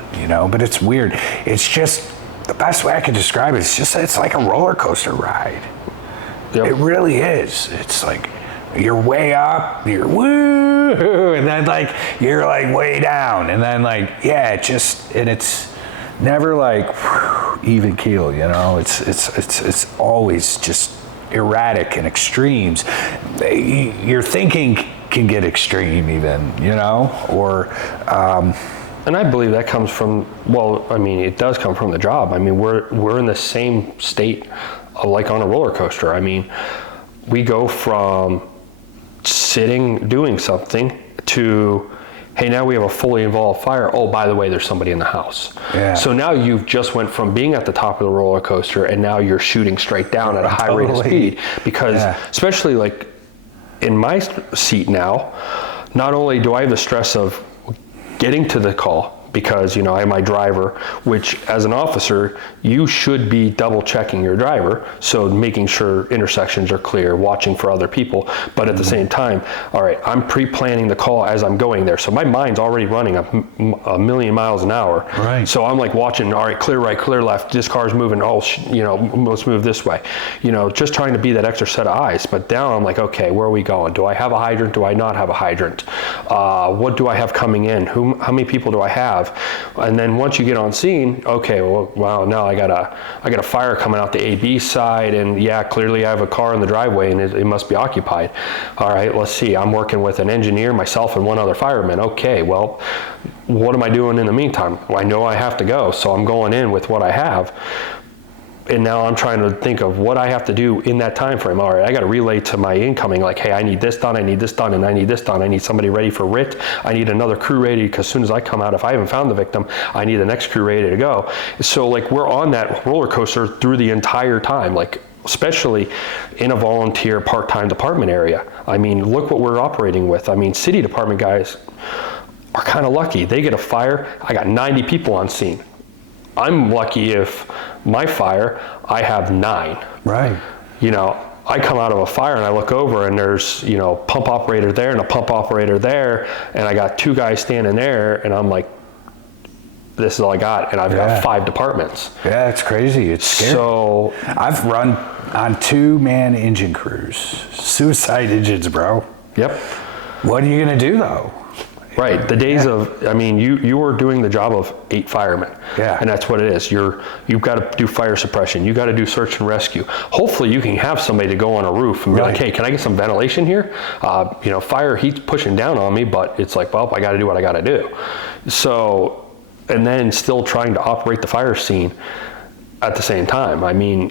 but it's weird. It's just, the best way I can describe it is it's like a roller coaster ride. Yep. It really is. It's like you're way up, you're woo, and then like you're like way down, and then like, it's never like even keel, it's always just erratic and extremes. Your thinking can get extreme even, or and I believe that comes from, it does come from the job. We're in the same state like on a roller coaster. We go from sitting doing something to, hey, now we have a fully involved fire. Oh, by the way, there's somebody in the house. Yeah. So now you've just went from being at the top of the roller coaster, and now you're shooting straight down at a high rate of speed. Because especially like in my seat now, not only do I have the stress of getting to the call, because I have my driver, which as an officer, you should be double checking your driver. So making sure intersections are clear, watching for other people. But at the same time, all right, I'm pre-planning the call as I'm going there. So my mind's already running a million miles an hour. Right. So I'm like watching, all right, clear right, clear left, this car's moving, let's move this way. Just trying to be that extra set of eyes. But now I'm like, okay, where are we going? Do I have a hydrant? Do I not have a hydrant? What do I have coming in? How many people do I have? And then once you get on scene, okay, well, wow, now I got a fire coming out the AB side, and clearly I have a car in the driveway and it must be occupied. All right, let's see, I'm working with an engineer, myself, and one other fireman. Okay, well, what am I doing in the meantime? Well, I know I have to go, so I'm going in with what I have. And now I'm trying to think of what I have to do in that time frame. All right, I got to relay to my incoming, like, hey, I need this done, I need this done, and I need this done. I need somebody ready for RIT. I need another crew ready, because as soon as I come out, if I haven't found the victim, I need the next crew ready to go. So like we're on that roller coaster through the entire time. Like especially in a volunteer part-time department area. I mean, look what we're operating with. I mean, city department guys are kind of lucky. They get a fire, I got 90 people on scene. I'm lucky if my fire, I have 9. Right. You know, I come out of a fire and I look over and there's, you know, pump operator there and a pump operator there, and I got 2 guys standing there, and I'm like, this is all I got, and I've got 5 departments. Yeah, it's crazy. It's scary. So I've run on 2-man engine crews, suicide engines, bro. Yep. What are you gonna do though? Right. The days of, I mean, you were doing the job of 8 firemen. Yeah. And that's what it is. You've got to do fire suppression. You got to do search and rescue. Hopefully you can have somebody to go on a roof and be like, hey, can I get some ventilation here? You know, fire heat's pushing down on me, but it's like, well, I got to do what I got to do. So, and then still trying to operate the fire scene at the same time. I mean,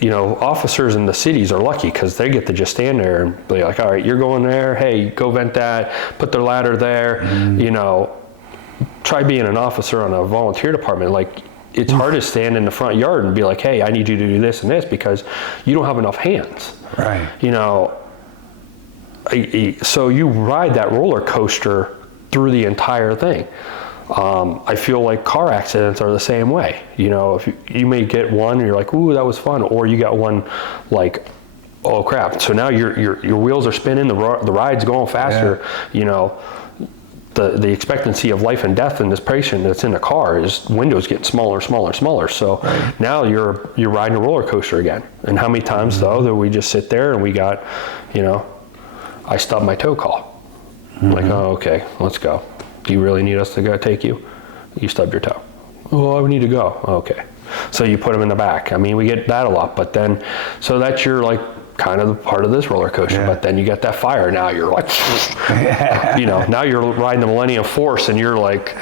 you know, officers in the cities are lucky because they get to just stand there and be like, all right, you're going there, hey, go vent that, put their ladder there. You know, try being an officer on a volunteer department. Like, it's hard to stand in the front yard and be like, hey, I need you to do this and this, because you don't have enough hands. Right. You know, so you ride that roller coaster through the entire thing. I feel like car accidents are the same way. You know, if you may get one and you're like, ooh, that was fun, or you got one like, oh crap. So now your wheels are spinning, the ride's going faster. You know, the expectancy of life and death in this patient that's in the car is windows getting smaller, smaller, smaller. So now you're riding a roller coaster again. And how many times though that we just sit there and we got, you know, I stubbed my toe call. Like, oh, okay, let's go. Do you really need us to go take you? You stubbed your toe. Oh, I need to go. Okay. So you put them in the back. I mean, we get that a lot, but then, so that's your like kind of the part of this roller coaster, but then you get that fire. Now you're like, you know, now you're riding the Millennium Force and you're like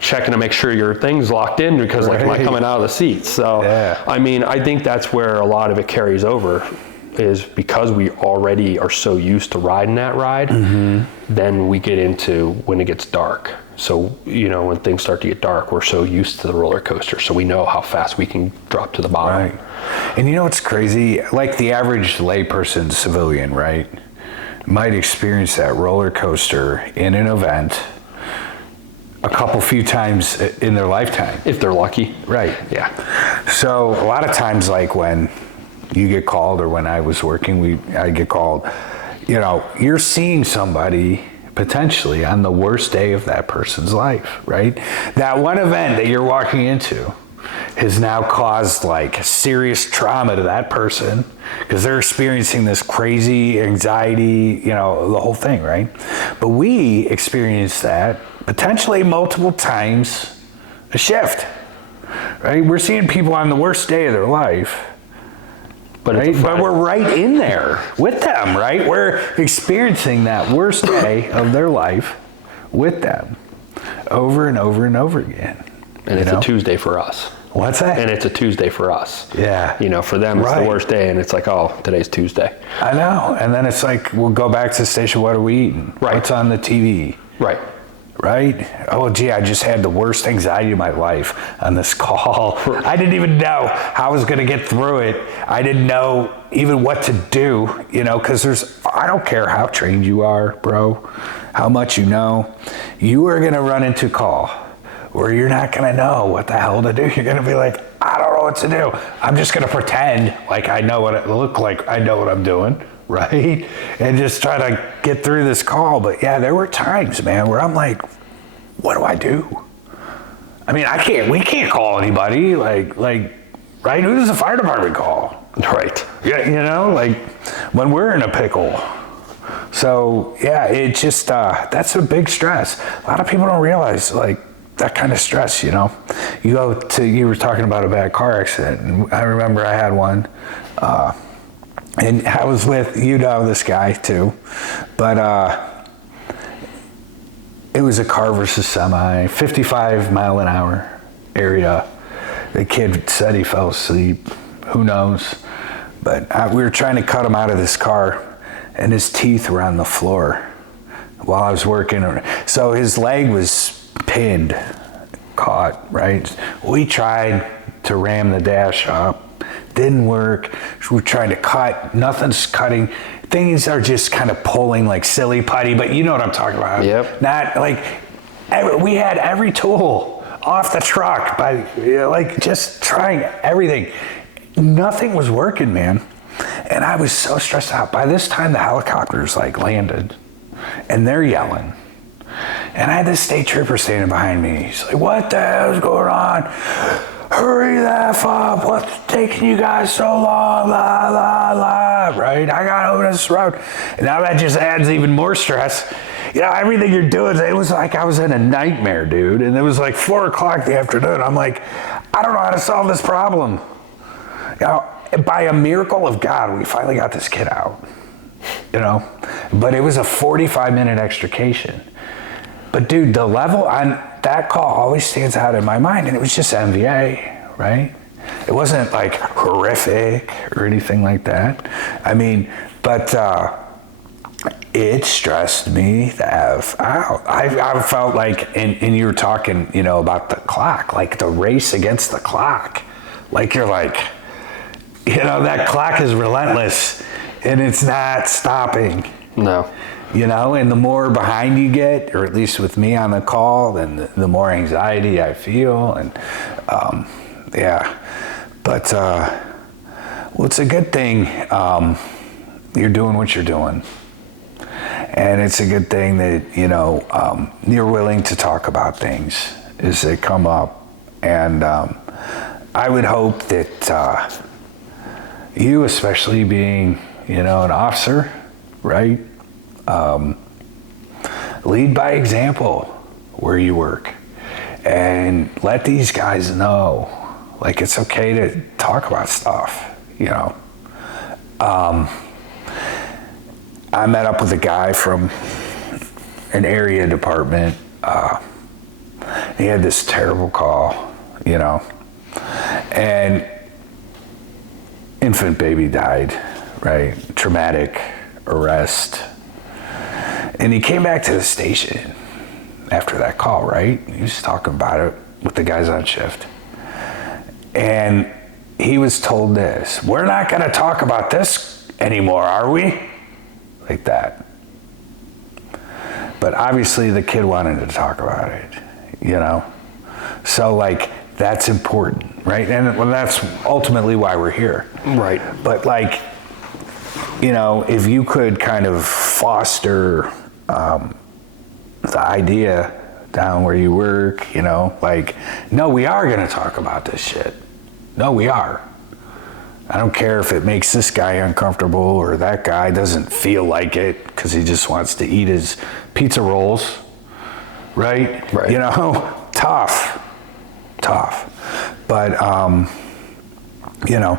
checking to make sure your thing's locked in because like, am I coming out of the seat? So, I mean, I think that's where a lot of it carries over, is because we already are so used to riding that ride, then we get into when it gets dark. So, you know, when things start to get dark, we're so used to the roller coaster, so we know how fast we can drop to the bottom. Right. And you know what's crazy? Like the average layperson civilian, right, might experience that roller coaster in an event a few times in their lifetime. If they're lucky. Right. Yeah. So a lot of times, like when you get called, or when I was working, I'd get called, you know, you're seeing somebody potentially on the worst day of that person's life, right? That one event that you're walking into has now caused like serious trauma to that person because they're experiencing this crazy anxiety, you know, the whole thing, right? But we experience that potentially multiple times a shift, right? We're seeing people on the worst day of their life. But we're right in there with them, right? We're experiencing that worst day of their life with them over and over and over again. And it's a Tuesday for us. What's that? And it's a Tuesday for us. Yeah. You know, for them, it's the worst day, and it's like, oh, today's Tuesday. I know. And then it's like, we'll go back to the station, what are we eating? Right. What's on the TV? Right. Right? Oh, gee, I just had the worst anxiety of my life on this call. I didn't even know how I was going to get through it. I didn't know even what to do, you know, because I don't care how trained you are, bro, how much you know. You are going to run into a call where you're not going to know what the hell to do. You're going to be like, I don't know what to do. I'm just going to pretend like I know what it look like. I know what I'm doing. Right? And just try to get through this call. But yeah, there were times, man, where I'm like, what do I do? I mean, we can't call anybody. Like, right? Who does the fire department call? Right. Yeah, you know, like when we're in a pickle. So yeah, it just, that's a big stress. A lot of people don't realize like that kind of stress, you know. You were talking about a bad car accident. And I remember I had one, and I was with, you know, this guy too, but it was a car versus semi, 55 mile an hour area. The kid said he fell asleep, who knows? But we were trying to cut him out of this car, and his teeth were on the floor while I was working. So his leg was pinned, caught, right? We tried to ram the dash up. Didn't work. We're trying to cut. Nothing's cutting. Things are just kind of pulling like silly putty, but you know what I'm talking about. Yep. Not like, we had every tool off the truck by like just trying everything. Nothing was working, man. And I was so stressed out. By this time, the helicopters like landed and they're yelling. And I had this state trooper standing behind me. He's like, what the hell is going on? Hurry the F up. What's taking you guys so long? La, la, la. Right? I got over this road. And now that just adds even more stress. You know, everything you're doing, it was like I was in a nightmare, dude. And it was like 4 o'clock the afternoon. I'm like, I don't know how to solve this problem. You know, by a miracle of God, we finally got this kid out. You know? But it was a 45-minute extrication. But dude, the level on that call always stands out in my mind, and it was just MVA, right? It wasn't like horrific or anything like that. I mean, but it stressed me the F out. I felt like, and you were talking, you know, about the clock, like the race against the clock. Like you're like, you know, that clock is relentless, and it's not stopping. No. You know, and the more behind you get, or at least with me on the call, then the more anxiety I feel. And yeah, but well, it's a good thing you're doing what you're doing. And it's a good thing that, you know, you're willing to talk about things as they come up. And I would hope that you, especially being, you know, an officer, right? Lead by example where you work and let these guys know, like, it's okay to talk about stuff, you know. I met up with a guy from an area department. He had this terrible call, you know, and infant baby died, right? Traumatic arrest. And he came back to the station after that call, right? He was talking about it with the guys on shift. And he was told this, we're not going to talk about this anymore, are we? Like that. But obviously the kid wanted to talk about it, you know? So like, that's important, right? And well, that's ultimately why we're here. Right. But like, you know, if you could kind of foster the idea down where you work, you know, like, no, we are going to talk about this shit. No, we are. I don't care if it makes this guy uncomfortable or that guy doesn't feel like it because he just wants to eat his pizza rolls, right? Right. You know, tough. But, you know,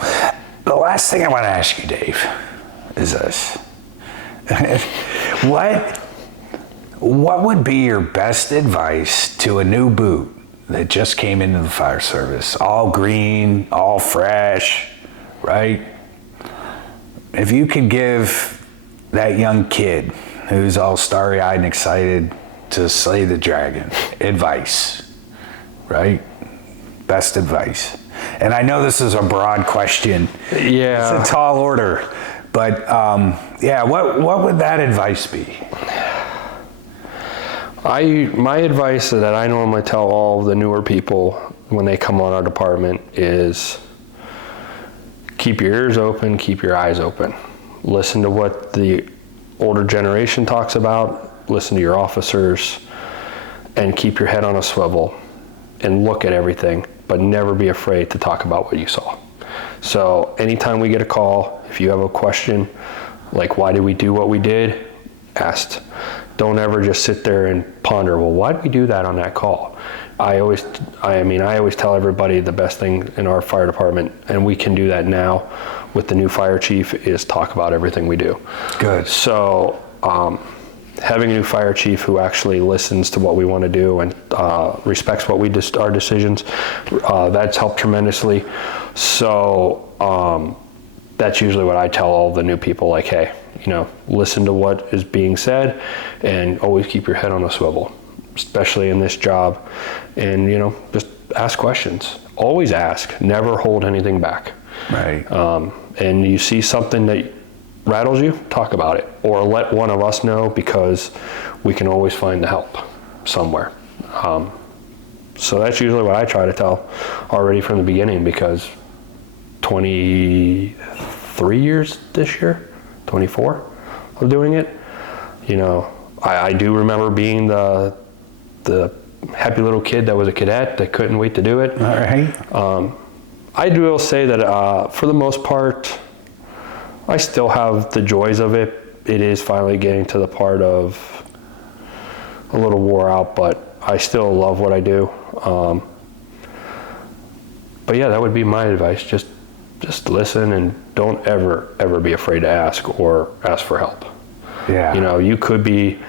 the last thing I want to ask you, Dave, is this. What would be your best advice to a new boot that just came into the fire service? All green, all fresh, right? If you could give that young kid who's all starry-eyed and excited to slay the dragon advice, right? Best advice. And I know this is a broad question. Yeah. It's a tall order. But yeah, what would that advice be? My advice that I normally tell all the newer people when they come on our department is keep your ears open, keep your eyes open. Listen to what the older generation talks about, listen to your officers, and keep your head on a swivel and look at everything, but never be afraid to talk about what you saw. So anytime we get a call, if you have a question, like why did we do what we did, ask. Don't ever just sit there and ponder, well, why did we do that on that call? I always tell everybody the best thing in our fire department, and we can do that now with the new fire chief, is talk about everything we do. Good. So having a new fire chief who actually listens to what we want to do and respects what our decisions, that's helped tremendously. So that's usually what I tell all the new people, like, hey, you know, listen to what is being said and always keep your head on a swivel, especially in this job. And, you know, just ask questions. always ask, never hold anything back. Right. And you see something that rattles you, talk about it, or let one of us know, because we can always find the help somewhere. So that's usually what I try to tell already from the beginning, because 23 years this year, 24 of doing it, you know, I do remember being the happy little kid that was a cadet that couldn't wait to do it. All right. I will say that for the most part, I still have the joys of it. It is finally getting to the part of a little wore out, but I still love what I do. But yeah, that would be my advice. Just listen, and don't ever be afraid to ask for help. Yeah. You know, you could be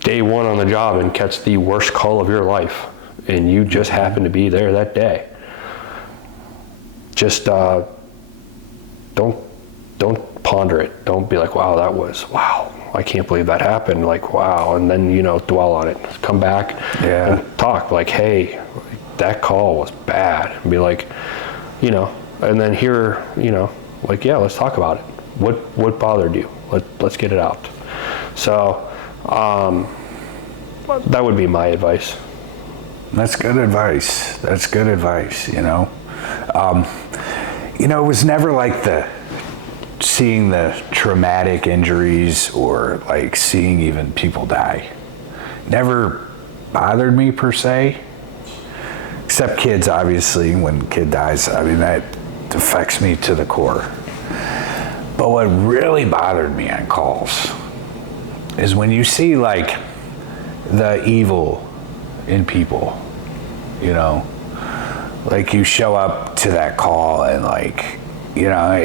day one on the job and catch the worst call of your life, and you just happen to be there that day. Just don't ponder it. Don't be like, wow, I can't believe that happened. Like, wow, and then, you know, dwell on it. Come back and talk. Like, hey, that call was bad. And be like, you know, and then hear, you know, like, yeah, let's talk about it. What bothered you? Let's get it out. So that would be my advice. That's good advice. You know. You know, it was never like seeing the traumatic injuries, or like seeing even people die. Never bothered me per se, except kids, obviously. When a kid dies, I mean, that affects me to the core. But what really bothered me on calls is when you see like the evil in people, you know. Like, you show up to that call and, like, you know,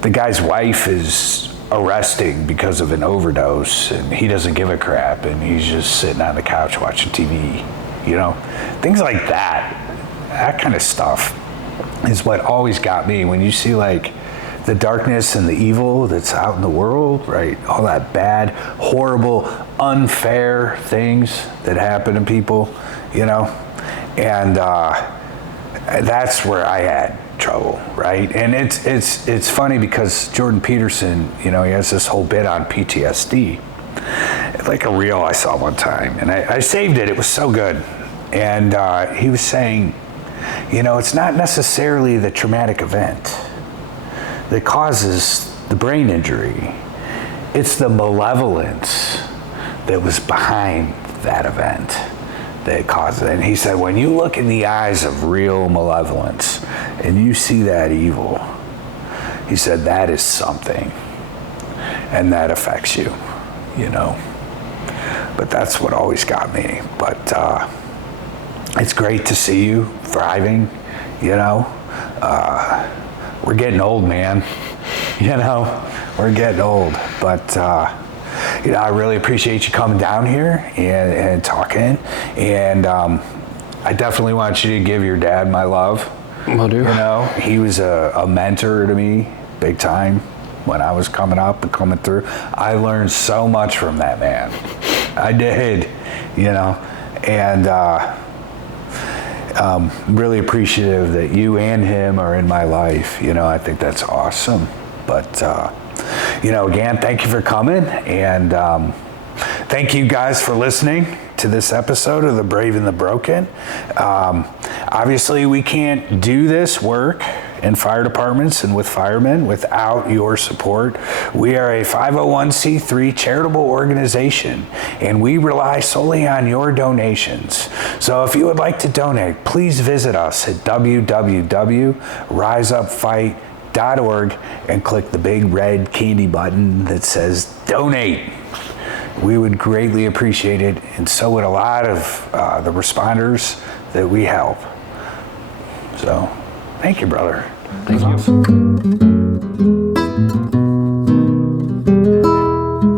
the guy's wife is arresting because of an overdose, and he doesn't give a crap, and he's just sitting on the couch watching TV, you know? Things like that. That kind of stuff is what always got me. When you see, like, the darkness and the evil that's out in the world, right? All that bad, horrible, unfair things that happen to people, you know, and that's where I had trouble, right? And it's funny because Jordan Peterson, you know, he has this whole bit on PTSD, like a reel I saw one time, and I saved it. It was so good, and he was saying, you know, it's not necessarily the traumatic event that causes the brain injury. It's the malevolence that was behind that event that caused it. And he said, when you look in the eyes of real malevolence and you see that evil, he said, that is something, and that affects you, you know. But that's what always got me. But it's great to see you thriving, you know. We're getting old, man. You know, we're getting old. But, you know, I really appreciate you coming down here and talking. And I definitely want you to give your dad my love. Will do. You know, he was a mentor to me, big time, when I was coming up and coming through. I learned so much from that man. I did, you know. And really appreciative that you and him are in my life. You know, I think that's awesome. But, you know, again, thank you for coming. And thank you guys for listening to this episode of The Brave and the Broken. Obviously, we can't do this work in fire departments and with firemen without your support. We are a 501c3 charitable organization, and we rely solely on your donations. So if you would like to donate, please visit us at www.riseupfight.org and click the big red candy button that says donate. We would greatly appreciate it, and so would a lot of the responders that we help. So, thank you, brother. Thank you.